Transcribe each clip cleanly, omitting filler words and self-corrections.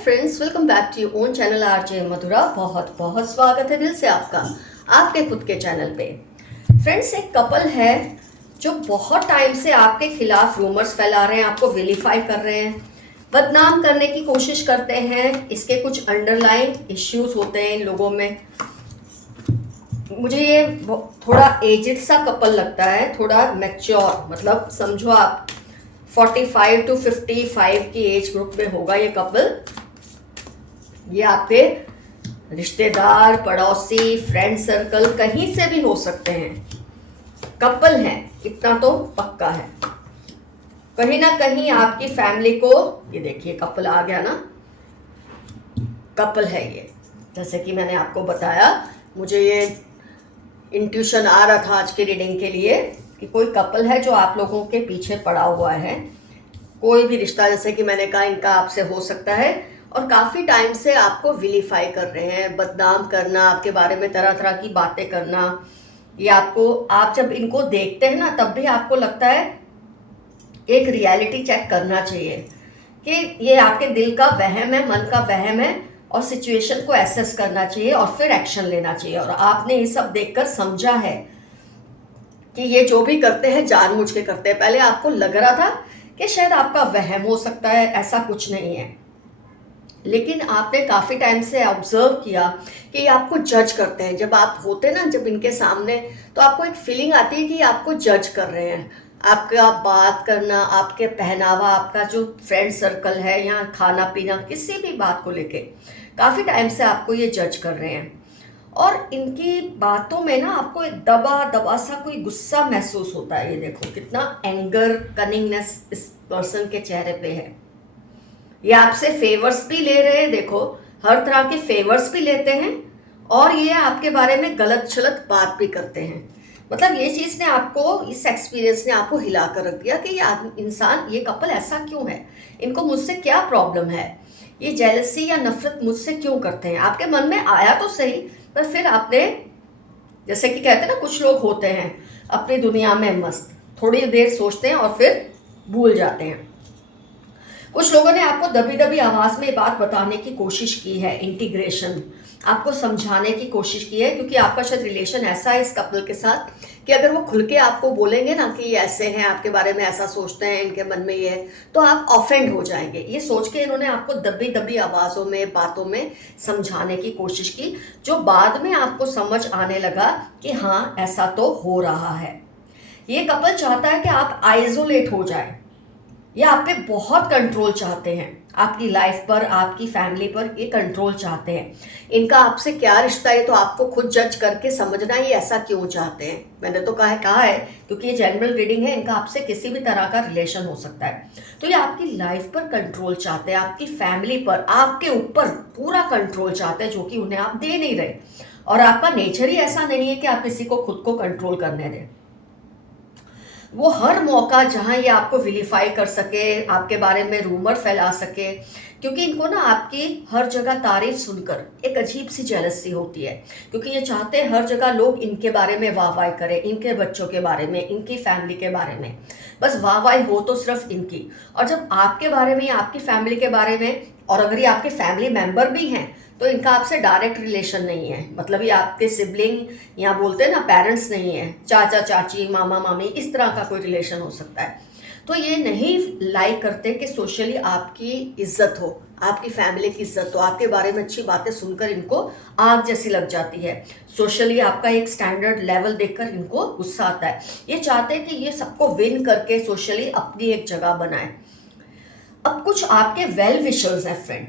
Friends, welcome back to your own channel RJ Madhura. बहुत बहुत स्वागत है दिल से आपका आपके खुद के चैनल पे। फ्रेंड्स, एक कपल है जो बहुत टाइम से आपके खिलाफ रूमर्स फैला रहे हैं, आपको विलीफाई कर रहे हैं, बदनाम करने की कोशिश करते हैं। इसके कुछ अंडरलाइन इश्यूज होते हैं इन लोगों में। मुझे ये थोड़ा एजेड सा कपल लगता है, थोड़ा मैच्योर, मतलब समझो आप 45 to 55 की एज ग्रुप में होगा ये कपल। ये आपके रिश्तेदार, पड़ोसी, फ्रेंड सर्कल कहीं से भी हो सकते हैं। कपल है, इतना तो पक्का है। कहीं ना कहीं आपकी फैमिली को, ये देखिए कपल आ गया ना, कपल है ये। जैसे कि मैंने आपको बताया, मुझे ये इंट्यूशन आ रहा था आज की रीडिंग के लिए कि कोई कपल है जो आप लोगों के पीछे पड़ा हुआ है। कोई भी रिश्ता, जैसे कि मैंने कहा, इनका आपसे हो सकता है और काफ़ी टाइम से आपको विलीफाई कर रहे हैं, बदनाम करना, आपके बारे में तरह तरह की बातें करना। ये आपको, आप जब इनको देखते हैं ना, तब भी आपको लगता है एक रियलिटी चेक करना चाहिए कि ये आपके दिल का वहम है, मन का वहम है, और सिचुएशन को एसेस करना चाहिए और फिर एक्शन लेना चाहिए। और आपने ये सब देखकर समझा है कि ये जो भी करते हैं जानबूझ के करते हैं। पहले आपको लग रहा था कि शायद आपका वहम हो सकता है, ऐसा कुछ नहीं है, लेकिन आपने काफ़ी टाइम से ऑब्जर्व किया कि ये आपको जज करते हैं। जब आप होते ना, जब इनके सामने, तो आपको एक फीलिंग आती है कि आपको जज कर रहे हैं। आपका बात करना, आपके पहनावा, आपका जो फ्रेंड सर्कल है, यहाँ खाना पीना, किसी भी बात को लेके काफ़ी टाइम से आपको ये जज कर रहे हैं। और इनकी बातों में ना आपको एक दबा दबा सा कोई गुस्सा महसूस होता है। ये देखो कितना एंगर, कनिंगनेस इस पर्सन के चेहरे पे है। ये आपसे फेवर्स भी ले रहे हैं, देखो हर तरह के फेवर्स भी लेते हैं, और ये आपके बारे में गलत छलत बात भी करते हैं। मतलब ये चीज़ ने आपको, इस एक्सपीरियंस ने आपको हिला कर रख दिया कि ये इंसान, ये कपल ऐसा क्यों है, इनको मुझसे क्या प्रॉब्लम है, ये जेलसी या नफरत मुझसे क्यों करते हैं। आपके मन में आया तो सही, पर फिर आपने, जैसे कि कहते हैं ना, कुछ लोग होते हैं अपनी दुनिया में मस्त, थोड़ी देर सोचते हैं और फिर भूल जाते हैं। कुछ लोगों ने आपको दबी दबी आवाज़ में बात बताने की कोशिश की है, इंटीग्रेशन, आपको समझाने की कोशिश की है, क्योंकि आपका शायद रिलेशन ऐसा है इस कपल के साथ कि अगर वो खुल के आपको बोलेंगे ना कि ये ऐसे हैं, आपके बारे में ऐसा सोचते हैं, इनके मन में ये है, तो आप ऑफेंड हो जाएंगे। ये सोच के इन्होंने आपको दबी दबी आवाज़ों में, बातों में समझाने की कोशिश की, जो बाद में आपको समझ आने लगा कि हाँ, ऐसा तो हो रहा है। ये कपल चाहता है कि आप आइसोलेट हो जाए। ये आप पे बहुत कंट्रोल चाहते हैं, आपकी लाइफ पर, आपकी फैमिली पर ये कंट्रोल चाहते हैं। इनका आपसे क्या रिश्ता है तो आपको खुद जज करके समझना ये ऐसा क्यों चाहते हैं। मैंने तो कहा है क्योंकि ये जनरल रीडिंग है, इनका आपसे किसी भी तरह का रिलेशन हो सकता है। तो ये आपकी लाइफ पर कंट्रोल चाहते हैं, आपकी फैमिली पर, आपके ऊपर पूरा कंट्रोल चाहते हैं, जो कि उन्हें आप दे नहीं रहे। और आपका नेचर ही ऐसा नहीं है कि आप किसी को खुद को कंट्रोल करने दें। वो हर मौका जहाँ ये आपको विलीफाई कर सके, आपके बारे में रूमर फैला सके, क्योंकि इनको ना आपकी हर जगह तारीफ सुनकर एक अजीब सी जेलसी होती है, क्योंकि ये चाहते हैं हर जगह लोग इनके बारे में वाहवाही करें, इनके बच्चों के बारे में, इनकी फैमिली के बारे में, बस वाहवाही हो तो सिर्फ इनकी। और जब आपके बारे में, आपकी फैमिली के बारे में, और अगर ये आपके फैमिली मेम्बर भी हैं, तो इनका आपसे डायरेक्ट रिलेशन नहीं है, मतलब ये आपके सिबलिंग, यहाँ बोलते हैं ना पेरेंट्स नहीं है, चाचा चाची, मामा मामी, इस तरह का कोई रिलेशन हो सकता है। तो ये नहीं लाइक करते कि सोशली आपकी इज्जत हो, आपकी फैमिली की इज्जत हो, आपके बारे में अच्छी बातें सुनकर इनको आग जैसी लग जाती है। सोशली आपका एक स्टैंडर्ड लेवल देखकर इनको गुस्सा आता है। ये चाहते हैं कि ये सबको विन करके सोशली अपनी एक जगह बनाए। अब कुछ आपके वेल विशर्स हैं फ्रेंड,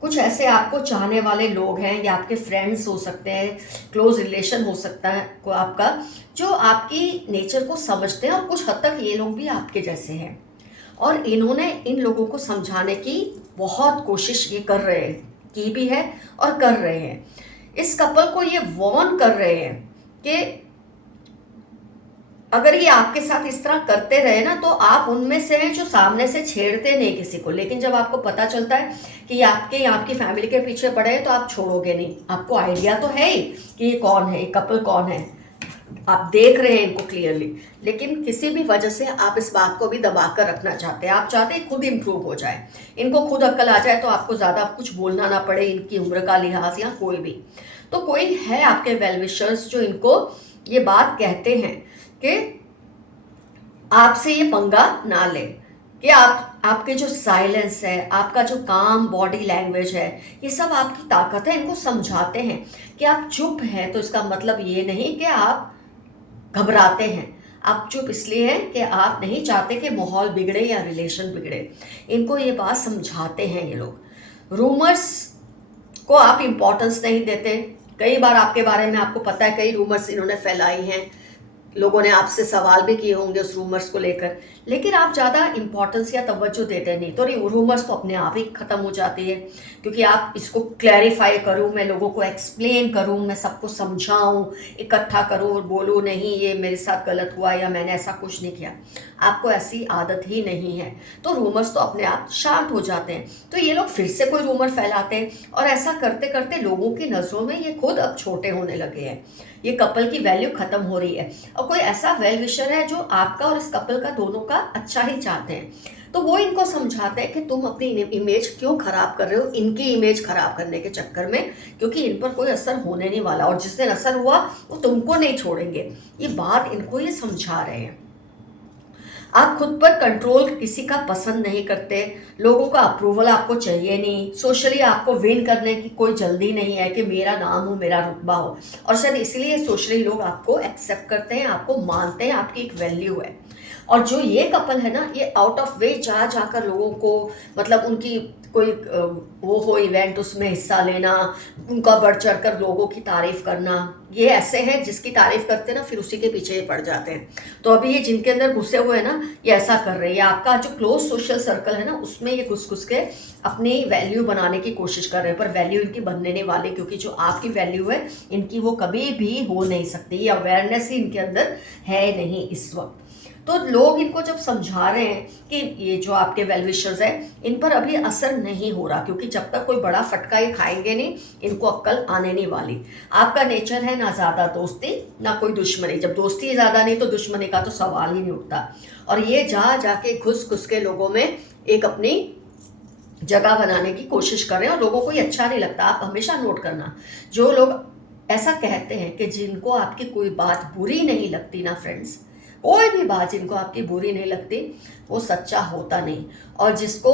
कुछ ऐसे आपको चाहने वाले लोग हैं, या आपके फ्रेंड्स हो सकते हैं, क्लोज रिलेशन हो सकता है को आपका, जो आपकी नेचर को समझते हैं, और कुछ हद तक ये लोग भी आपके जैसे हैं। और इन्होंने इन लोगों को समझाने की बहुत कोशिश ये कर रहे हैं, की भी है और कर रहे हैं। इस कपल को ये वार्न कर रहे हैं कि अगर ये आपके साथ इस तरह करते रहे ना, तो आप उनमें से हैं जो सामने से छेड़ते नहीं किसी को, लेकिन जब आपको पता चलता है कि ये आपकी फैमिली के पीछे पड़े हैं, तो आप छोड़ोगे नहीं। आपको आइडिया तो है ही कि ये कौन है, ये कपल कौन है। आप देख रहे हैं इनको क्लियरली, लेकिन किसी भी वजह से आप इस बात को भी दबा कर रखना चाहते हैं। आप चाहते हैं खुद इम्प्रूव हो जाए, इनको खुद अक्ल आ जाए, तो आपको ज़्यादा कुछ बोलना ना पड़े इनकी उम्र का लिहाज या कोई भी। तो कोई है आपके वेल विशर्स जो इनको ये बात कहते हैं कि आपसे ये पंगा ना ले, कि आपके जो साइलेंस है, आपका जो काम बॉडी लैंग्वेज है, ये सब आपकी ताकत है। इनको समझाते हैं कि आप चुप हैं तो इसका मतलब ये नहीं कि आप घबराते हैं। आप चुप इसलिए हैं कि आप नहीं चाहते कि माहौल बिगड़े या रिलेशन बिगड़े। इनको ये बात समझाते हैं ये लोग। रूमर्स को आप इम्पोर्टेंस नहीं देते। कई बार आपके बारे में आपको पता है, कई रूमर्स इन्होंने फैलाई हैं, लोगों ने आपसे सवाल भी किए होंगे उस रूमर्स को लेकर, लेकिन आप ज़्यादा इंपॉर्टेंस या तवज्जो देते नहीं, तो रूमर्स तो अपने आप ही ख़त्म हो जाती है। क्योंकि आप इसको क्लैरिफाई करूँ, मैं लोगों को एक्सप्लेन करूँ, मैं सबको समझाऊँ, इकट्ठा करूँ और बोलूँ नहीं ये मेरे साथ गलत हुआ या मैंने ऐसा कुछ नहीं किया, आपको ऐसी आदत ही नहीं है, तो रूमर्स तो अपने आप शांत हो जाते हैं। तो ये लोग फिर से कोई रूमर फैलाते हैं, और ऐसा करते करते लोगों की नज़रों में ये खुद अब छोटे होने लगे हैं। ये कपल की वैल्यू खत्म हो रही है। और कोई ऐसा वेल विशर है जो आपका और इस कपल का दोनों का अच्छा ही चाहते हैं, तो वो इनको समझाते हैं कि तुम अपनी इमेज क्यों खराब कर रहे हो, इनकी इमेज खराब करने के चक्कर में, क्योंकि इन पर कोई असर होने नहीं वाला, और जिस दिन असर हुआ वो तुमको नहीं छोड़ेंगे। ये बात इनको ये समझा रहे हैं। आप खुद पर कंट्रोल किसी का पसंद नहीं करते, लोगों का अप्रूवल आपको चाहिए नहीं, सोशली आपको विन करने की कोई जल्दी नहीं है कि मेरा नाम हो, मेरा रुतबा हो, और शायद इसलिए सोशली लोग आपको एक्सेप्ट करते हैं, आपको मानते हैं, आपकी एक वैल्यू है। और जो ये कपल है ना, ये आउट ऑफ वे जा जाकर लोगों को, मतलब उनकी कोई वो हो इवेंट, उसमें हिस्सा लेना, उनका बढ़ चढ़ कर लोगों की तारीफ करना, ये ऐसे हैं जिसकी तारीफ करते ना फिर उसी के पीछे पड़ जाते हैं। तो अभी ये जिनके अंदर घुसे हुए हैं ना, ये ऐसा कर रहे हैं। आपका जो क्लोज सोशल सर्कल है ना, उसमें ये घुस घुस के अपनी वैल्यू बनाने की कोशिश कर रहे हैं, पर वैल्यू इनकी बनने नहीं वाली, क्योंकि जो आपकी वैल्यू है इनकी वो कभी भी हो नहीं सकती। ये अवेयरनेस ही इनके अंदर है नहीं इस वक्त। तो लोग इनको जब समझा रहे हैं कि ये जो आपके वेल विशर्स हैं, इन पर अभी असर नहीं हो रहा, क्योंकि जब तक कोई बड़ा फटका ये खाएंगे नहीं, इनको अक्ल आने नहीं वाली। आपका नेचर है ना ज़्यादा दोस्ती ना कोई दुश्मनी, जब दोस्ती ज़्यादा नहीं तो दुश्मनी का तो सवाल ही नहीं उठता। और ये जा जाके घुस घुस के लोगों में एक अपनी जगह बनाने की कोशिश कर रहे हैं, और लोगों को ये अच्छा नहीं लगता। आप हमेशा नोट करना, जो लोग ऐसा कहते हैं कि जिनको आपकी कोई बात बुरी नहीं लगती ना फ्रेंड्स, कोई भी बात जिनको आपकी बुरी नहीं लगती, वो सच्चा होता नहीं। और जिसको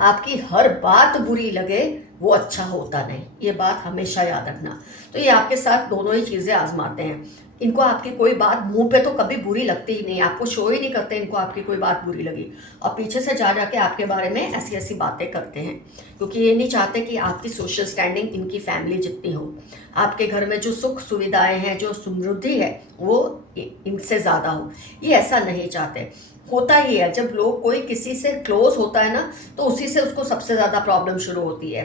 आपकी हर बात बुरी लगे वो अच्छा होता नहीं। ये बात हमेशा याद रखना। तो ये आपके साथ दोनों ही चीज़ें आजमाते हैं। इनको आपकी कोई बात मुंह पे तो कभी बुरी लगती ही नहीं, आपको शो ही नहीं करते इनको आपकी कोई बात बुरी लगी, और पीछे से जा जाके आपके बारे में ऐसी ऐसी बातें करते हैं, क्योंकि ये नहीं चाहते कि आपकी सोशल स्टैंडिंग इनकी फैमिली जितनी हो। आपके घर में जो सुख सुविधाएं हैं, जो समृद्धि है, वो इनसे ज़्यादा हो, ये ऐसा नहीं चाहते। होता ही है, जब लोग कोई किसी से क्लोज होता है ना, तो उसी से उसको सबसे ज़्यादा प्रॉब्लम शुरू होती है।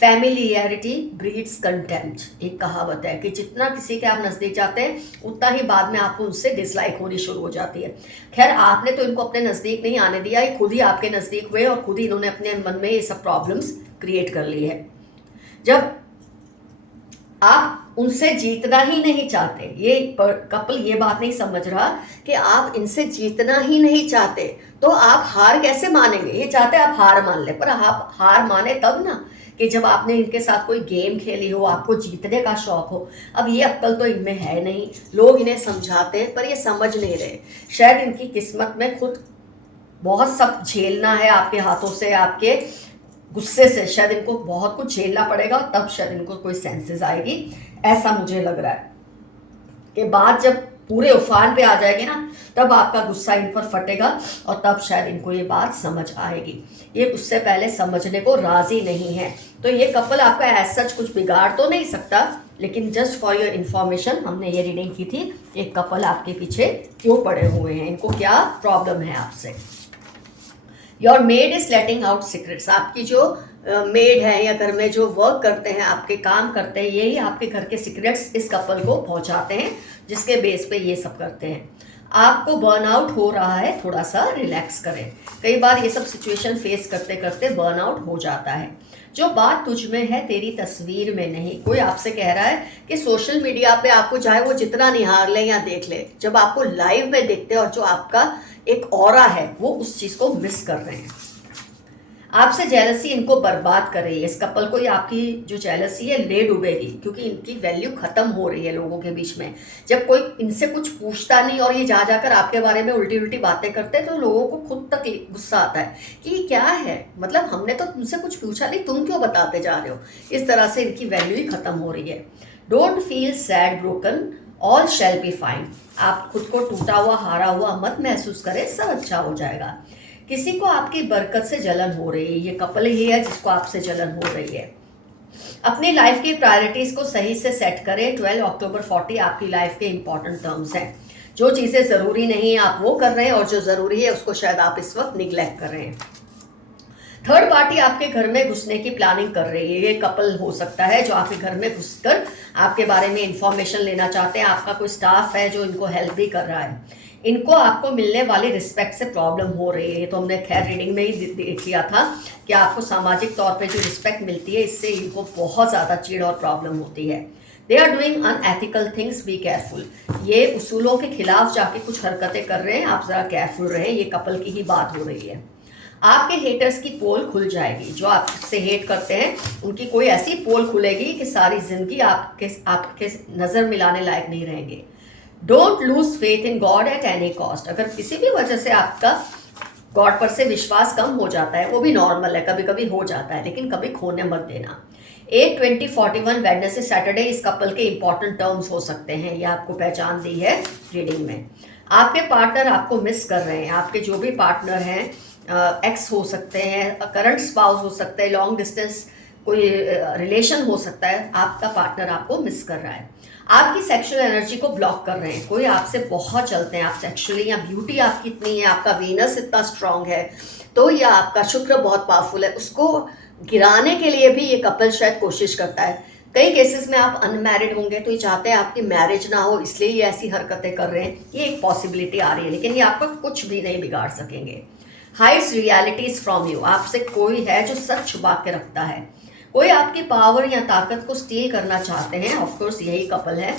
फैमिलियरिटी ब्रीड्स कंटेम्प्ट, एक कहावत है कि जितना किसी के आप नज़दीक जाते हैं, उतना ही बाद में आपको उनसे डिसलाइक होनी शुरू हो जाती है। खैर, आपने तो इनको अपने नज़दीक नहीं आने दिया, ये खुद ही आपके नज़दीक हुए और खुद ही इन्होंने अपने मन में ये सब प्रॉब्लम्स क्रिएट कर ली है। जब आप उनसे जीतना ही नहीं चाहते, ये कपल ये बात नहीं समझ रहा कि आप इनसे जीतना ही नहीं चाहते, तो आप हार कैसे मानेंगे। ये चाहते आप हार मान ले, पर आप हार माने तब ना कि जब आपने इनके साथ कोई गेम खेली हो, आपको जीतने का शौक हो। अब ये अक्ल तो इनमें है नहीं, लोग इन्हें समझाते हैं पर ये समझ नहीं रहे। शायद इनकी किस्मत में खुद बहुत सब झेलना है आपके हाथों से, आपके गुस्से से, शायद इनको बहुत कुछ झेलना पड़ेगा, तब शायद इनको कोई सेंसेस आएगी। ऐसा मुझे लग रहा है कि बात जब पूरे उफान पे आ जाएगी ना, तब आपका गुस्सा इन पर फटेगा और तब शायद इनको ये बात समझ आएगी। ये उससे पहले समझने को राजी नहीं है। तो ये कपल आपका एज सच कुछ बिगाड़ तो नहीं सकता, लेकिन जस्ट फॉर योर इन्फॉर्मेशन हमने ये रीडिंग की थी, एक कपल आपके पीछे क्यों पड़े हुए हैं, इनको क्या प्रॉब्लम है आपसे। Your made is letting out secrets, आपकी जो मेड है या घर में जो वर्क करते हैं, आपके काम करते हैं, यही आपके घर के सीक्रेट्स इस कपल को पहुंचाते हैं, जिसके बेस पे ये सब करते हैं। आपको बर्नआउट हो रहा है, थोड़ा सा रिलैक्स करें। कई बार ये सब सिचुएशन फेस करते करते बर्नआउट हो जाता है। जो बात तुझ में है तेरी तस्वीर में नहीं। कोई आपसे कह रहा है कि सोशल मीडिया पे आपको चाहे वो जितना निहार ले या देख ले, जब आपको लाइव में देखते हैं और जो आपका एक ऑरा है वो उस चीज़ को मिस कर रहे हैं। आपसे जेलसी इनको बर्बाद कर रही है। इस कपल को ये आपकी जो जेलसी है ले डूबेगी, क्योंकि इनकी वैल्यू खत्म हो रही है लोगों के बीच में। जब कोई इनसे कुछ पूछता नहीं और ये जा जाकर आपके बारे में उल्टी उल्टी बातें करते हैं तो लोगों को खुद तक गुस्सा आता है कि ये क्या है, मतलब हमने तो तुमसे कुछ पूछा नहीं, तुम क्यों बताते जा रहे हो। इस तरह से इनकी वैल्यू ही खत्म हो रही है। Don't feel sad broken, all shall be fine. आप खुद को टूटा हुआ हारा हुआ मत महसूस करें, सब अच्छा हो जाएगा। किसी को आपकी बरकत से जलन हो रही है, ये कपल ही है जिसको आपसे जलन हो रही है। अपनी लाइफ की प्रायोरिटीज को सही से सेट करें। 12 अक्टूबर 40 आपकी लाइफ के इंपॉर्टेंट टर्म्स हैं। जो चीज़ें ज़रूरी नहीं है आप वो कर रहे हैं और जो ज़रूरी है उसको शायद आप इस वक्त निगलेक्ट कर रहे हैं। थर्ड पार्टी आपके घर में घुसने की प्लानिंग कर रही है। ये कपल हो सकता है जो आपके घर में घुसकर आपके बारे में इंफॉर्मेशन लेना चाहते हैं। आपका कोई स्टाफ है जो इनको हेल्प भी कर रहा है। इनको आपको मिलने वाली रिस्पेक्ट से प्रॉब्लम हो रही है। तो हमने खैर रीडिंग में ही देख लिया था कि आपको सामाजिक तौर पे जो रिस्पेक्ट मिलती है इससे इनको बहुत ज़्यादा चिढ़ और प्रॉब्लम होती है। They are doing unethical things, be careful. ये उसूलों के खिलाफ जाके कुछ हरकतें कर रहे हैं, आप ज़रा केयरफुल रहें। ये कपल की ही बात हो रही है। आपके हेटर्स की पोल खुल जाएगी। जो आपसे हेट करते हैं उनकी कोई ऐसी पोल खुलेगी कि सारी जिंदगी आपके नज़र मिलाने लायक नहीं रहेंगे। Don't lose faith in God eight any cost. अगर किसी भी वजह से आपका गॉड पर से विश्वास कम हो जाता है, वो भी नॉर्मल है, कभी कभी हो जाता है, लेकिन कभी खोने मत देना। 8/20/41 वेडनेसडे सैटरडे इस कपल के इंपॉर्टेंट टर्म्स हो सकते हैं। ये आपको पहचान दी है रीडिंग में। आपके पार्टनर आपको मिस कर रहे हैं। आपके जो भी पार्टनर हैं, एक्स हो सकते हैं, करंट स्पाउस हो सकते हैं, लॉन्ग डिस्टेंस कोई रिलेशन हो सकता है, आपका पार्टनर आपको मिस कर रहा है। आपकी सेक्सुअल एनर्जी को ब्लॉक कर रहे हैं। कोई आपसे बहुत चलते हैं, आप सेक्सुअली, या ब्यूटी आपकी इतनी है, आपका वीनस इतना स्ट्रांग है, तो या आपका शुक्र बहुत पावरफुल है, उसको गिराने के लिए भी ये कपल शायद कोशिश करता है। कई केसेस में आप अनमैरिड होंगे तो ये चाहते हैं आपकी मैरिज ना हो, इसलिए ये ऐसी हरकतें कर रहे हैं। ये एक पॉसिबिलिटी आ रही है, लेकिन ये आपका कुछ भी नहीं बिगाड़ सकेंगे। Hides realities from you. आपसे कोई है जो सच छुपा के रखता है। कोई आपकी पावर या ताकत को स्टील करना चाहते हैं। ऑफकोर्स यही कपल है।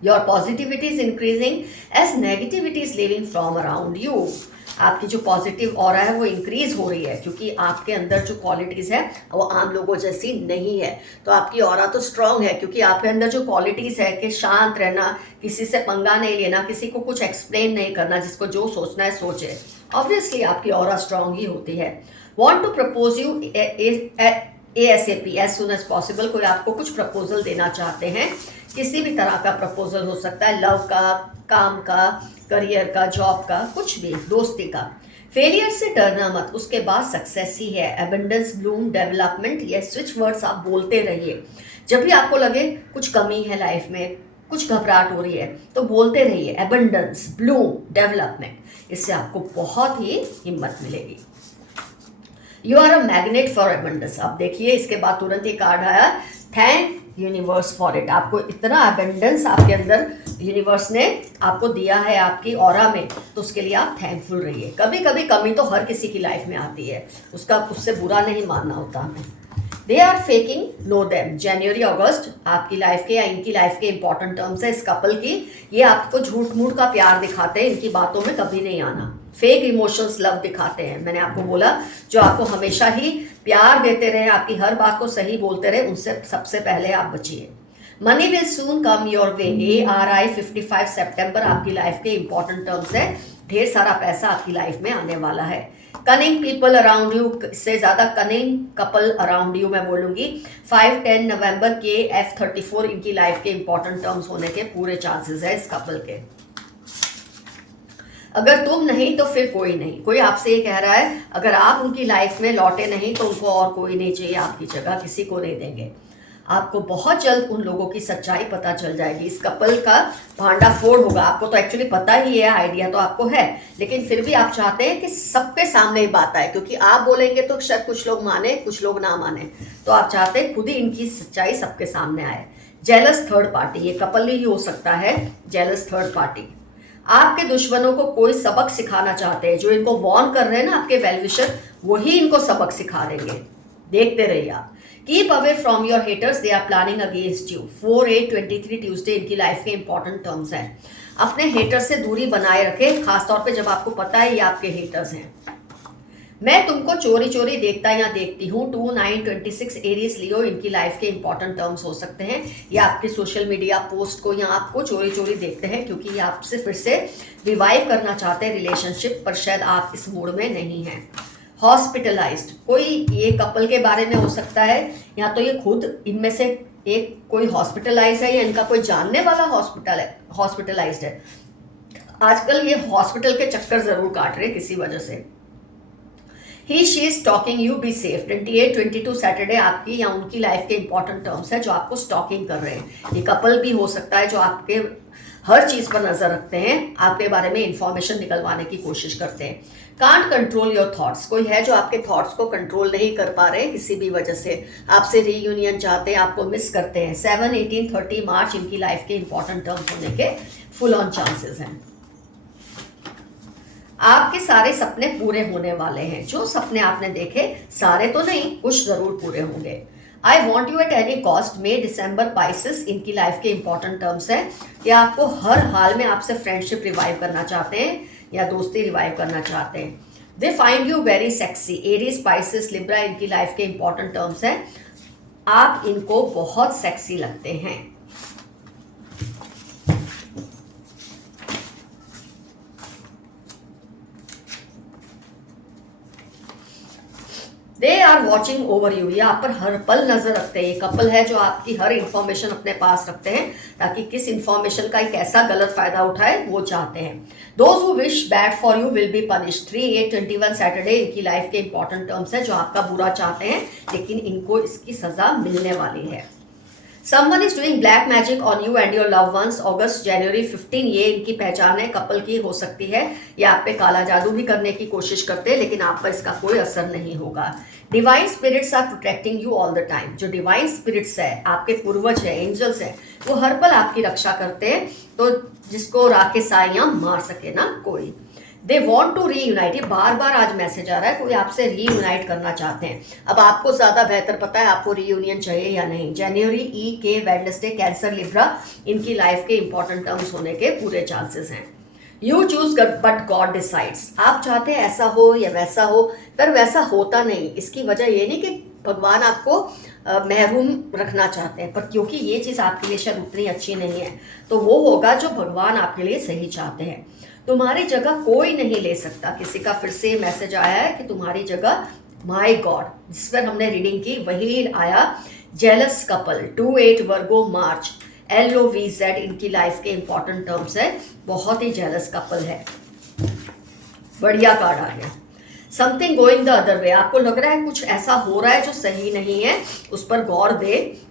Your positivity is increasing as negativity is living from around you. आपकी जो पॉजिटिव ऑरा है वो इंक्रीज हो रही है, क्योंकि आपके अंदर जो क्वालिटीज़ है वो आम लोगों जैसी नहीं है। तो आपकी ऑरा तो स्ट्रांग है, क्योंकि आपके अंदर जो क्वालिटीज़ है कि शांत रहना, किसी से पंगा नहीं लेना, किसी को कुछ एक्सप्लेन नहीं करना, जिसको जो सोचना है सोचे, ऑब्वियसली आपकी ऑरा स्ट्रांग ही होती है। Want to propose you ASAP, as soon as possible. कोई आपको कुछ प्रपोजल देना चाहते हैं। किसी भी तरह का प्रपोजल हो सकता है, लव का, काम का, करियर का, जॉब का, कुछ भी, दोस्ती का। फेलियर से डरना मत, उसके बाद सक्सेस ही है। एबंडेंस, ब्लूम, डेवलपमेंट, ये स्विच वर्ड्स आप बोलते रहिए। जब भी आपको लगे कुछ कमी है लाइफ में, कुछ घबराहट हो रही है, तो बोलते रहिए एबंडेंस, ब्लूम, डेवलपमेंट। इससे आपको बहुत ही हिम्मत मिलेगी। You are a magnet for abundance. अब देखिए इसके बाद तुरंत ही कार्ड आया, थैंक यूनिवर्स फॉर इट। आपको इतना एबंडेंस आपके अंदर यूनिवर्स ने आपको दिया है आपकी ऑरा में, तो उसके लिए आप थैंकफुल रहिए। कभी कभी कमी तो हर किसी की लाइफ में आती है, उससे बुरा नहीं मानना होता हमें। They are faking, know them. जनवरी अगस्त आपकी लाइफ के या इनकी लाइफ के इंपॉर्टेंट टर्म्स है इस कपल की। ये आपको झूठ मूठ का प्यार दिखाते हैं, इनकी बातों में कभी नहीं आना। फेक इमोशंस, लव दिखाते हैं। मैंने आपको बोला जो आपको हमेशा ही प्यार देते रहे, आपकी हर बात को सही बोलते रहे, उनसे सबसे पहले आप बचिए। Money will soon come your way. ARI 55 सितंबर आपकी लाइफ के इंपॉर्टेंट टर्म्स है। ढेर सारा पैसा आपकी लाइफ में आने वाला है। कनिंग पीपल अराउंड यू, इससे ज़्यादा कनिंग कपल अराउंड यू मैं बोलूँगी। 5-10 नवंबर के F34 इनकी लाइफ के इंपॉर्टेंट टर्म्स होने के पूरे चांसेस है इस कपल के। अगर तुम नहीं तो फिर कोई नहीं। कोई आपसे ये कह रहा है अगर आप उनकी लाइफ में लौटे नहीं तो उनको और कोई नहीं चाहिए, आपकी जगह किसी को नहीं देंगे। आपको बहुत जल्द उन लोगों की सच्चाई पता चल जाएगी। इस कपल का भांडाफोड़ होगा। आपको तो एक्चुअली पता ही है, आइडिया तो आपको है, लेकिन फिर भी आप चाहते हैं कि सबके सामने ही बात आए, क्योंकि आप बोलेंगे तो शायद कुछ लोग माने, कुछ लोग ना माने। तो आप चाहते हैं खुद ही इनकी सच्चाई सबके सामने आए। जेलस थर्ड पार्टी, ये कपल ही हो सकता है जेलस थर्ड पार्टी। आपके दुश्मनों को कोई सबक सिखाना चाहते हैं, जो इनको वॉर्न कर रहे हैं ना आपके वेलविशर, वही इनको सबक सिखा देंगे। देखते रहिए आप। Keep away from your haters, they are planning against you. 4/8/23 Tuesday इनकी लाइफ के इंपॉर्टेंट टर्म्स हैं। अपने हेटर्स से दूरी बनाए रखें, खासतौर पे जब आपको पता है ये आपके हेटर्स हैं। मैं तुमको चोरी चोरी देखता या देखती हूँ। 2/9/26 एरीज लियो इनकी लाइफ के इंपॉर्टेंट टर्म्स हो सकते हैं। या आपके सोशल मीडिया पोस्ट को या आपको चोरी चोरी देखते हैं, क्योंकि ये आपसे फिर से रिवाइव करना चाहते हैं रिलेशनशिप, पर शायद आप इस मूड में नहीं हैं। हॉस्पिटलाइज्ड, कोई ये कपल के बारे में हो सकता है, या तो ये खुद इनमें से एक कोई हॉस्पिटलाइज है, या इनका कोई जानने वाला हॉस्पिटलाइज्ड है। आजकल ये हॉस्पिटल के चक्कर जरूर काट रहे हैं किसी वजह से। He she is stalking you, be safe. 28/22 Saturday आपकी या उनकी लाइफ के इंपॉर्टेंट टर्म्स है, जो आपको स्टॉकिंग कर रहे हैं। ये कपल भी हो सकता है जो आपके हर चीज पर नजर रखते हैं, आपके बारे में इंफॉर्मेशन निकलवाने की कोशिश करते हैं। कांट कंट्रोल योर थॉट्स, कोई है जो आपके थॉट्स को कंट्रोल नहीं कर पा रहे किसी भी वजह से, आपसे रीयूनियन चाहते हैं, आपको मिस करते हैं। 7/18/30 मार्च इनकी लाइफ के इंपॉर्टेंट टर्म्स होने के फुल ऑन चांसेस हैं। आपके सारे सपने पूरे होने वाले हैं। जो सपने आपने देखे, सारे तो नहीं, कुछ जरूर पूरे होंगे। I want you at any cost, May December Pisces इनकी लाइफ के इंपॉर्टेंट टर्म्स है। या आपको हर हाल में आपसे फ्रेंडशिप रिवाइव करना चाहते हैं या दोस्ती रिवाइव करना चाहते हैं। They find you very sexy, Aries Pisces Libra इनकी लाइफ के इंपॉर्टेंट टर्म्स है। आप इनको बहुत सेक्सी लगते हैं। They are watching over you, ये आप पर हर पल नजर रखते हैं। ये कपल है जो आपकी हर इंफॉर्मेशन अपने पास रखते हैं, ताकि किस इंफॉर्मेशन का एक ऐसा गलत फायदा उठाए वो चाहते हैं। Those who wish bad for you will be punished. 3/8/21 Saturday इनकी लाइफ के इंपॉर्टेंट टर्म्स है, जो आपका बुरा चाहते हैं, लेकिन इनको इसकी सजा मिलने वाली है। Someone is doing black magic on you and your loved ones. August January 15 ये इनकी पहचान है, कपल की हो सकती है। ये आप पे काला जादू भी करने की कोशिश करते हैं, लेकिन आप पर इसका कोई असर नहीं होगा। Divine spirits are protecting you all the time. जो डिवाइन स्पिरिट्स है, आपके पूर्वज है, एंजल्स है, वो हर पल आपकी रक्षा करते हैं। तो जिसको राके साइयां मार सके ना कोई। दे वॉन्ट टू रीयूनाइट, ये बार बार आज मैसेज आ रहा है, कोई आपसे रीयूनाइट करना चाहते हैं। अब आपको ज्यादा बेहतर पता है आपको रीयूनियन चाहिए या नहीं। जनवरी ई के वेडनेसडे कैंसर लिब्रा इनकी लाइफ के इंपॉर्टेंट टर्म्स होने के पूरे चांसेस हैं। You choose but God decides, आप चाहते हैं ऐसा हो या वैसा हो, पर वैसा होता नहीं। इसकी वजह ये नहीं कि भगवान आपको महरूम रखना चाहते हैं, पर क्योंकि ये चीज़ आपके लिए शायद उतनी अच्छी नहीं है, तो वो होगा जो भगवान आपके लिए सही चाहते हैं। तुम्हारी जगह कोई नहीं ले सकता। किसी का फिर से मैसेज आया है कि तुम्हारी जगह माय गॉड, जिस पर हमने रीडिंग की वही आया। जेलस कपल 2/8 वर्गो मार्च, LOVZ इनकी लाइफ के इंपॉर्टेंट टर्म्स है। बहुत ही जेलस कपल है। बढ़िया कार्ड आ गया। Something going the other way, आपको लग रहा है कुछ ऐसा हो रहा है जो सही नहीं है, उस पर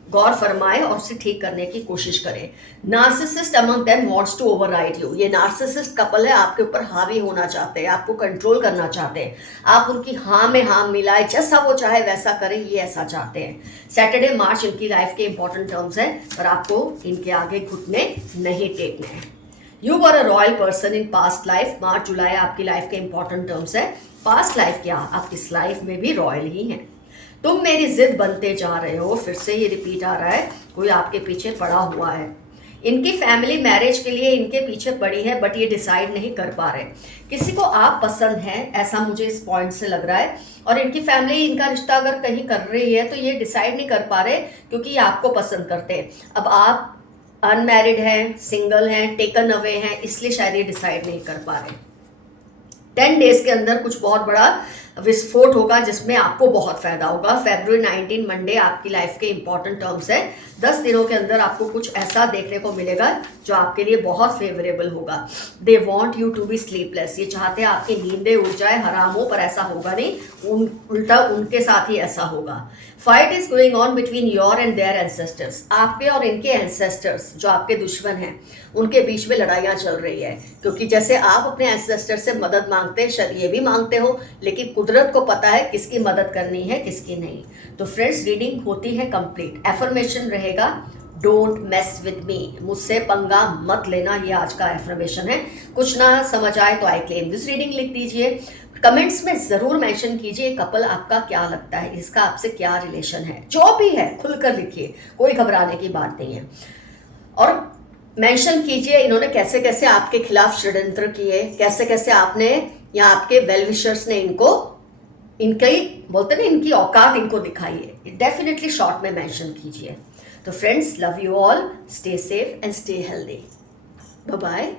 गौर फरमाए और उसे ठीक करने की कोशिश करें। Narcissist among them wants to override you, ये नार्सिसिस्ट कपल है, आपके ऊपर हावी होना चाहते हैं, आपको कंट्रोल करना चाहते हैं। आप उनकी हाँ में हाँ मिलाए, जैसा वो चाहे वैसा करें, ये ऐसा चाहते हैं। सैटरडे मार्च इनकी लाइफ के इंपॉर्टेंट टर्म्स है, पर आपको इनके आगे घुटने नहीं टेकने हैं। You were a royal person in past life, मार्च जुलाई आपकी लाइफ के इंपॉर्टेंट टर्म्स है। पास्ट लाइफ क्या, आप इस लाइफ में भी रॉयल ही हैं। तुम मेरी जिद बनते जा रहे हो, फिर से ये रिपीट आ रहा है, कोई आपके पीछे पड़ा हुआ है। इनकी फैमिली मैरिज के लिए इनके पीछे पड़ी है, बट ये डिसाइड नहीं कर पा रहे। किसी को आप पसंद हैं, ऐसा मुझे इस पॉइंट से लग रहा है, और इनकी फैमिली इनका रिश्ता अगर कहीं कर रही है तो ये डिसाइड नहीं कर पा रहे, क्योंकि ये आपको पसंद करते हैं। अब आप अनमैरिड हैं, सिंगल हैं, टेकन अवे हैं, इसलिए शायद ये डिसाइड नहीं कर पा रहे। 10 डेज के अंदर कुछ बहुत बड़ा विस्फोट होगा, जिसमें आपको बहुत फायदा होगा। February 19 मंडे आपकी लाइफ के इंपॉर्टेंट टर्म्स है। 10 दिनों के अंदर आपको कुछ ऐसा देखने को मिलेगा जो आपके लिए बहुत फेवरेबल होगा। They want you to be sleepless, ये चाहते हैं आपकी नींदें उड़ जाए, हराम हो, पर ऐसा होगा नहीं, उल्टा उनके साथ ही ऐसा होगा। Fight is going on between your and their ancestors, आपके और इनके एंसेस्टर्स जो आपके दुश्मन हैं, उनके बीच में लड़ाइयाँ चल रही है। क्योंकि जैसे आप अपने एंसेस्टर से मदद मांगते हैं, शायद ये भी मांगते हो, लेकिन कुदरत को पता है किसकी मदद करनी है किसकी नहीं। तो फ्रेंड्स, रीडिंग होती है कंप्लीट। एफर्मेशन रहेगा, डोंट मेस विद मी, मुझसे पंगा मत लेना, ये आज का एफर्मेशन है। कुछ ना समझ आए तो आई क्लेम दिस रीडिंग लिख दीजिए। कमेंट्स में ज़रूर मेंशन कीजिए कपल आपका क्या लगता है, इसका आपसे क्या रिलेशन है, जो भी है खुलकर लिखिए, कोई घबराने की बात नहीं है। और मेंशन कीजिए इन्होंने कैसे कैसे आपके खिलाफ षड्यंत्र किए, कैसे कैसे आपने या आपके वेल विशर्स ने इनको, इनकी बोलते ना इनकी औकात इनको दिखाई है, डेफिनेटली शॉर्ट में मेंशन कीजिए। तो friends, love you all, stay safe and stay healthy, bye bye.